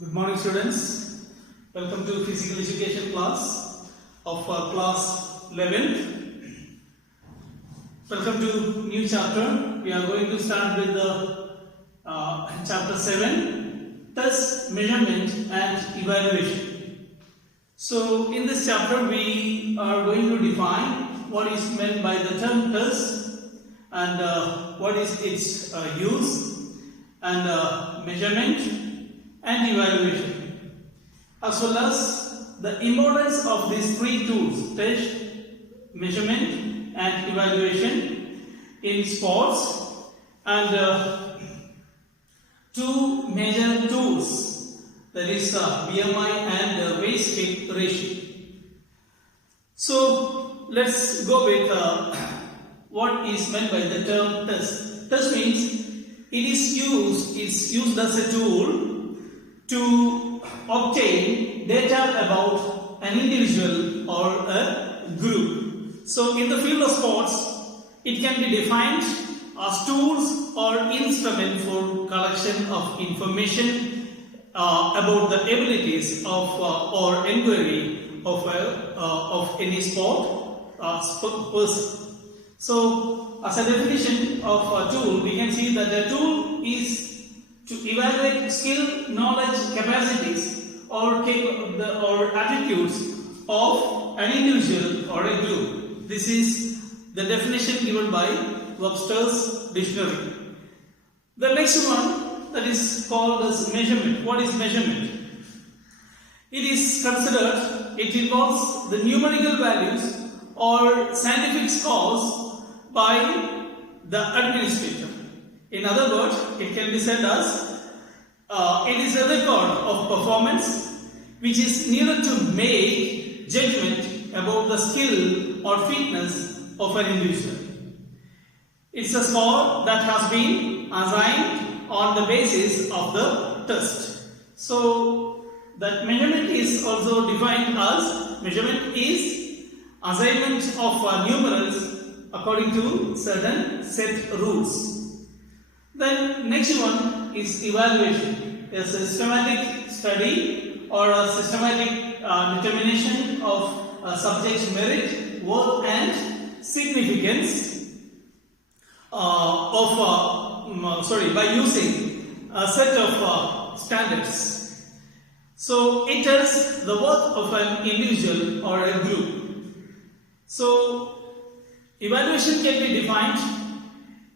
Good morning, students. Welcome to physical education class of class 11th. Welcome to new chapter. We are going to start with the chapter 7, test, measurement and evaluation. So in this chapter we are going to define what is meant by the term test and what is its use and measurement and evaluation, as well as the importance of these three tools: test, measurement and evaluation in sports, and two major tools, that is BMI and waist-height ratio. So let's go with what is meant by the term test. Test means it's used as a tool to obtain data about an individual or a group. So in the field of sports, it can be defined as tools or instrument for collection of information about the abilities of or inquiry of any sport person. So as a definition of a tool, we can see that a tool is to evaluate skill, knowledge, capacities or attitudes of an individual or a group. This is the definition given by Webster's dictionary. The next one, that is called as measurement. What is measurement? It is considered, it involves the numerical values or scientific scores by the administrator. In other words, it can be said as it is a record of performance which is needed to make judgment about the skill or fitness of an individual. It's a score that has been assigned on the basis of the test. So that measurement is also defined as measurement is assignment of numerals according to certain set rules. Then next one is evaluation, a systematic study or a systematic determination of a subject's merit, worth and significance by using a set of standards. So it tells the worth of an individual or a group. So evaluation can be defined.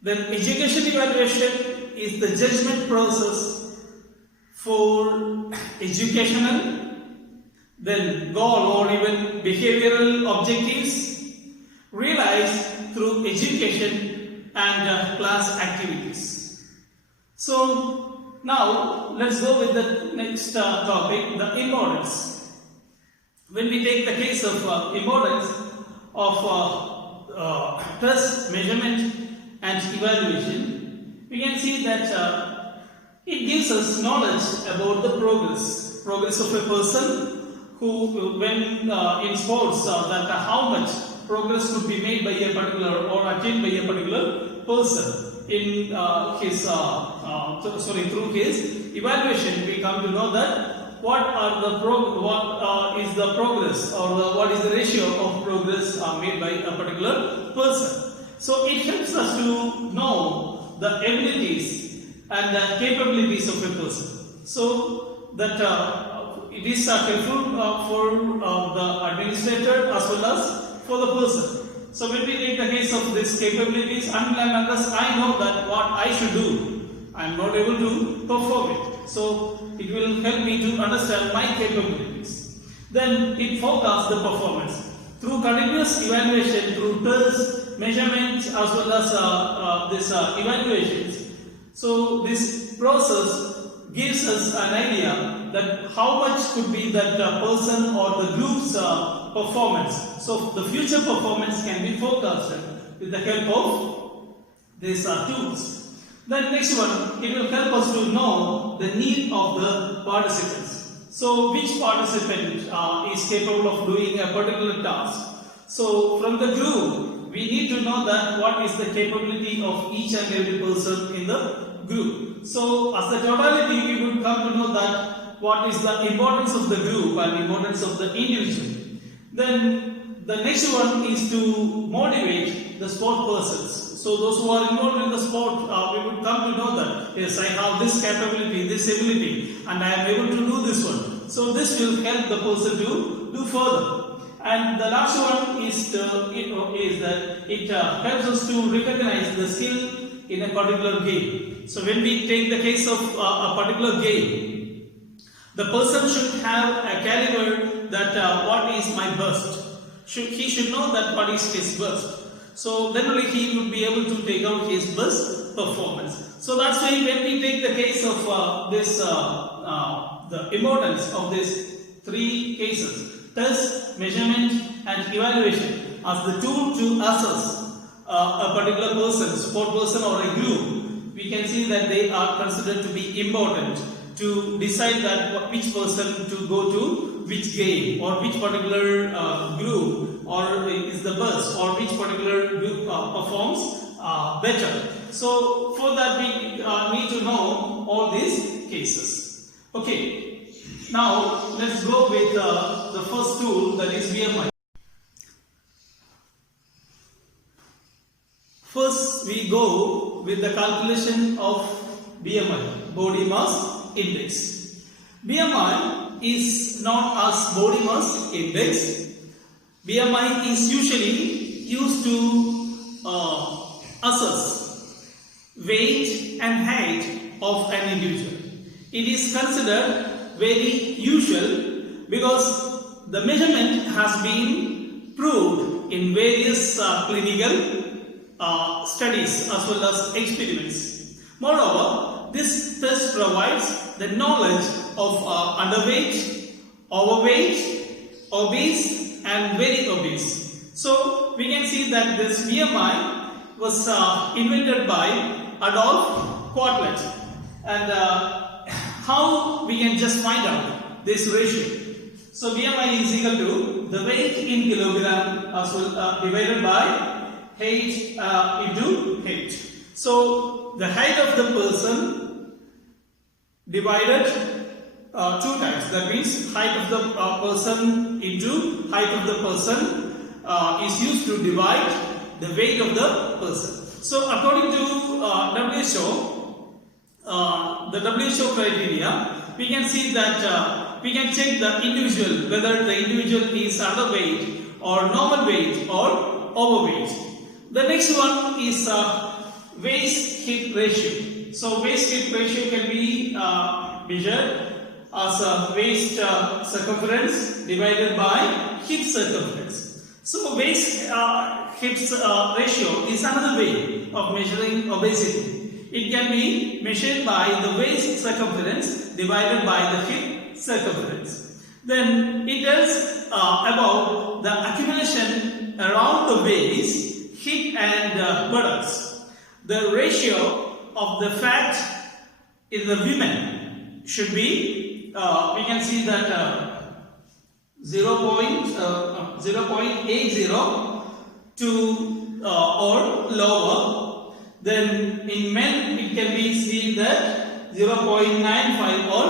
Then education evaluation is the judgment process for educational, then goal or even behavioral objectives realized through education and class activities. So now let's go with the next topic, the importance. When we take the case of importance of test, measurement and evaluation, we can see that it gives us knowledge about the progress of a person who, when in sports, that how much progress could be made by a particular or attained by a particular person in through his evaluation. We come to know that what is the progress or what is the ratio of progress made by a particular person. So it helps us to know the abilities and the capabilities of a person. So that it is helpful for the administrator as well as for the person. So when we take the case of these capabilities, unless I know that what I should do, I am not able to perform it. So it will help me to understand my capabilities. Then it forecasts the performance through continuous evaluation, through tests, measurements as well as this evaluations. So this process gives us an idea that how much could be that person or the group's performance. So the future performance can be forecasted with the help of these tools. Then next one, it will help us to know the need of the participants. So which participant is capable of doing a particular task. So from the group, we need to know that what is the capability of each and every person in the group. So as the totality, we would come to know that what is the importance of the group and importance of the individual. Then the next one is to motivate the sport persons. So those who are involved in the sport, we would come to know that yes, I have this capability, this ability, and I am able to do this one. So this will help the person to do further. And the last one is that it helps us to recognize the skill in a particular game. So when we take the case of a particular game, the person should have a caliber that what is my best. He should know that what is his best. So then only he would be able to take out his best performance. So that's why when we take the case of the importance of these three cases, test, measurement and evaluation as the tool to assess a particular person, sport person or a group, we can see that they are considered to be important to decide that which person to go to which game or which particular group or is the best or which particular group performs better. So for that we need to know all these cases. Okay, now let's go with the first tool, that is BMI. First we go with the calculation of BMI, body mass index. BMI is known as body mass index. BMI is usually used to assess weight and height of an individual. It is considered very usual because the measurement has been proved in various clinical studies as well as experiments. Moreover, this test provides the knowledge of underweight, overweight, obese and very obese. So we can see that this BMI was invented by Adolf Quetelet. And how we can just find out this ratio? So BMI is equal to the weight in kilogram as well divided by height into height. So the height of the person divided two times. That means height of the person into height of the person is used to divide the weight of the person. So according to WHO, the WHO criteria, we can see that we can check the individual whether the individual is underweight or normal weight or overweight. The next one is waist hip ratio. So waist hip ratio can be measured as waist circumference divided by hip circumference. So waist hips ratio is another way of measuring obesity. It can be measured by the waist circumference divided by the hip circumference. Then it tells about the accumulation around the waist, hip and buttocks. The ratio of the fat in the women should be, we can see that 0.80 to or lower. Then in men it can be seen that 0.95 or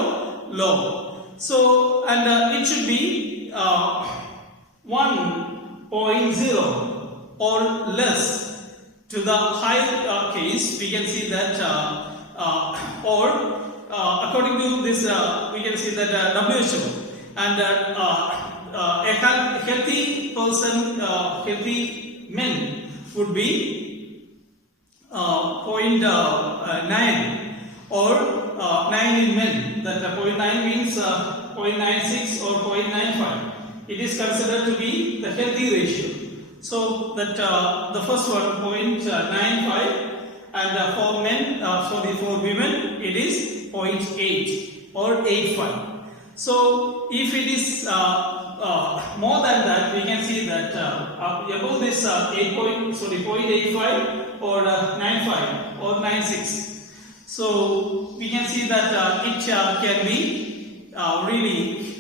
lower. So and it should be 1.0 or less. To the higher case, we can see that according to this we can see that WHO and a healthy person, healthy men would be 0.9 or 9 in men. That 0.9 means 0.96 or 0.95. It is considered to be the healthy ratio. So that the first one 0.95 and for men, for women it is 0.8 or 85. So if it is more than that, we can see that above this 0.85 or 95 or 96. So we can see that it can be really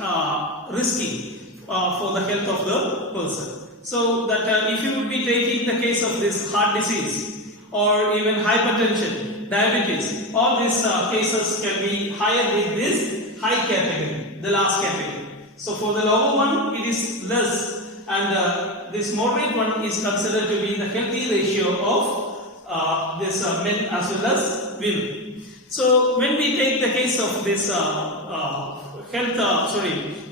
risky for the health of the person. So that if you would be taking the case of this heart disease or even hypertension, diabetes, all these cases can be higher with this high category, the last category. So for the lower one, it is less, and this moderate one is considered to be the healthy ratio of this men as well as women. So when we take the case of this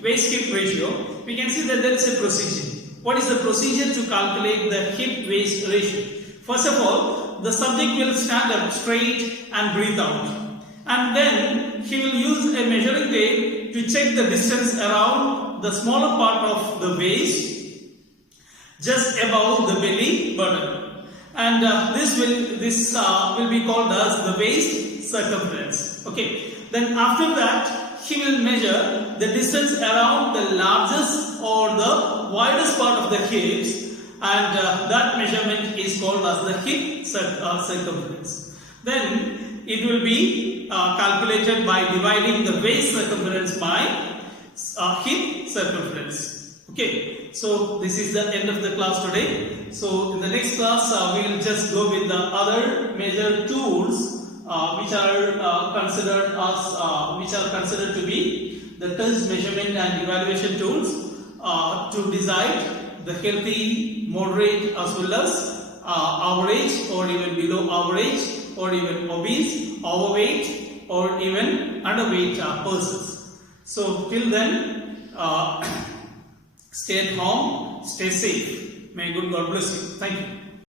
waist hip ratio, we can see that there is a procedure. What is the procedure to calculate the hip waist ratio? First of all, the subject will stand up straight and breathe out, and then he will use a measuring tape to check the distance around the smaller part of the waist just above the belly button, and this will be called as the waist circumference. Okay, then after that he will measure the distance around the largest or the widest part of the hips, and that measurement is called as the hip circumference. Then it will be calculated by dividing the waist circumference by hip circumference. Okay, so this is the end of the class today. So in the next class we will just go with the other major tools which are considered to be the test measurement and evaluation tools to decide the healthy, moderate as well as average or even below average or even obese, overweight or even underweight persons. So till then, stay at home, stay safe. May good God bless you. Thank you.